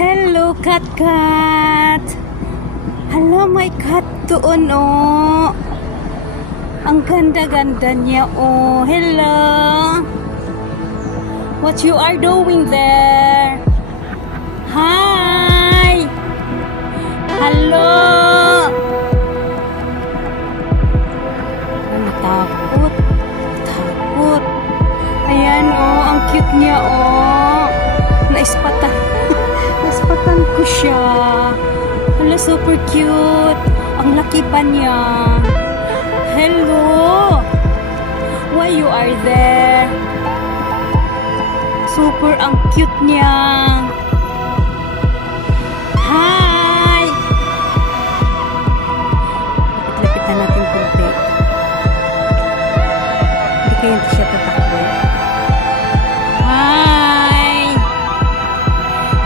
Hello, cat cat. Hala, may cat doon, oh. Ang ganda-ganda niya, oh. Hello. What you are doing there? Hi. Hello. Natakot. Takot. Ayan, oh. Ang cute niya, oh. Naispatan. Naispatan ko siya. Hala, super cute. Ang laki pa niya. Hello. Why you are there? Super ang cute niya. Hi. Lapit-lapitan natin kunti. Hindi kaya siya tatakbo. Hi.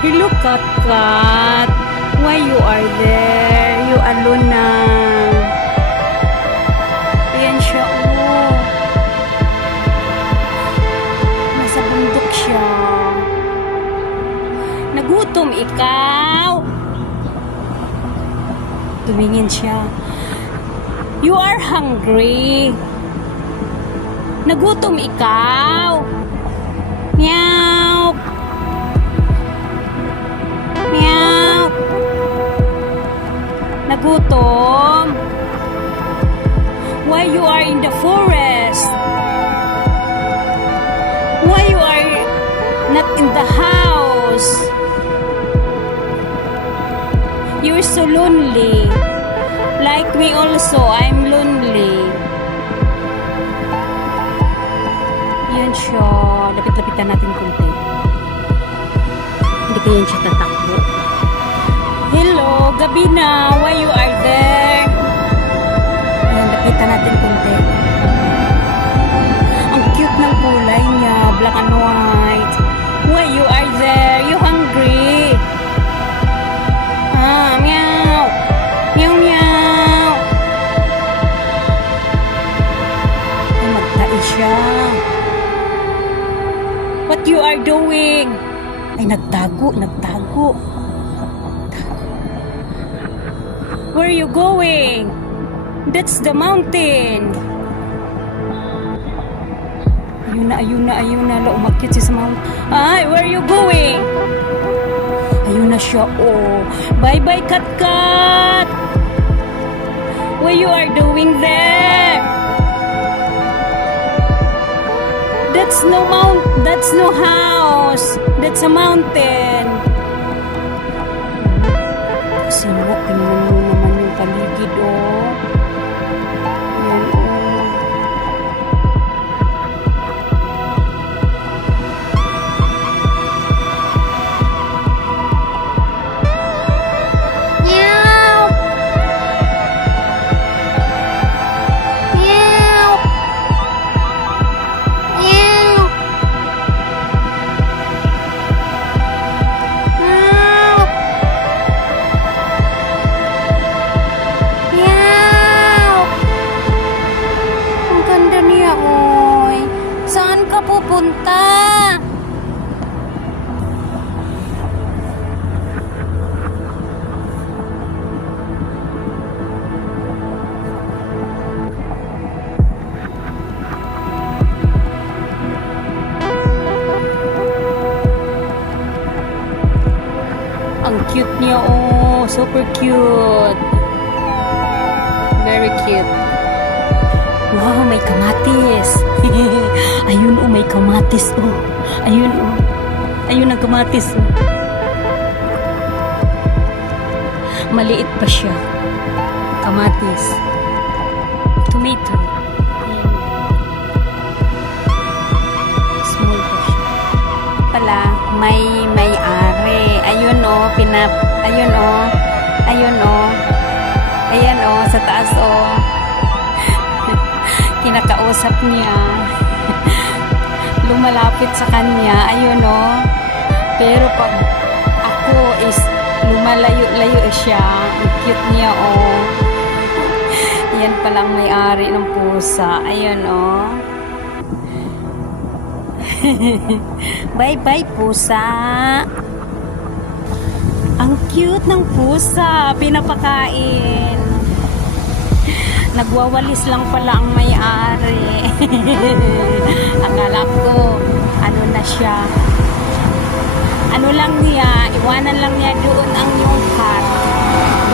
Hello, cat cat. Why you are there? You alone na. Ayan siya, oh. Nasa bundok siya. Nagutom ikaw. Tumingin siya. You are hungry. Nagutom ikaw. Meow. Meow. Nagutom. Why you are in the forest? Why you are not in the house? You're so lonely. Like me also, I'm lonely. Yan siya. Lapit-lapitan natin kunti. Hindi kaya siya tatakbo. Hello, gabi na. Why you are there? Yan, lapitan natin kunti. Ang cute ng kulay niya. Black and white. Why you are there? You hungry? Ah, meow. Meow, meow. Ay, magtai siya. What you are doing? Ay, nagtago. Where are you going? That's the mountain. Ayun na. Umakyat siya sa mountain. Ay, where are you going? Ayun na siya, oh. Bye-bye, cat. What you are doing there? That's no house. That's a mountain. Sino? Tingnan mo naman yung paligid, oh. Ayan, oh. Meow! Meow! Meow! Meow! Meow! Ang ganda niya, oy. Saan ka pupunta? Ang cute niya, oh. Super cute. Very cute. Wow, may kamatis. Ayun, oh, may kamatis, oh. Ayun, oh. Ayun ang kamatis, oh. Maliit pa siya. Kamatis. Tomato. Ayan. Small pa siya. Pala, may ari. Ayun, oh. Ayun, oh. Ayun, oh. Ayan, oh. Sa taas, oh. Kinakausap niya. Lumalapit sa kanya. Ayun, oh. Pero pag ako is lumalayo-layo siya. Ang cute niya, oh. Yan palang may-ari ng pusa. Ayun, oh. Bye-bye, pusa. cute ng pusa. Pinapakain. Nagwawalis lang pala ang may-ari. Akala ko, ano na siya. Ano lang niya, iwanan lang niya doon ang yung cat.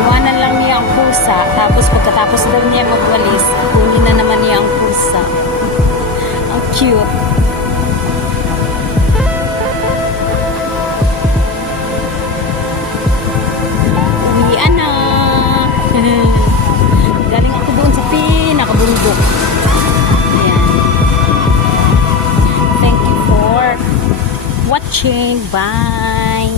Iwanan lang niya ang pusa. Tapos pagkatapos daw niya magwalis, kunin na naman niya ang pusa. Ang cute. Uwian na. Galing ako doon sa pinakabundok. Ayan. Thank you for watching. Bye.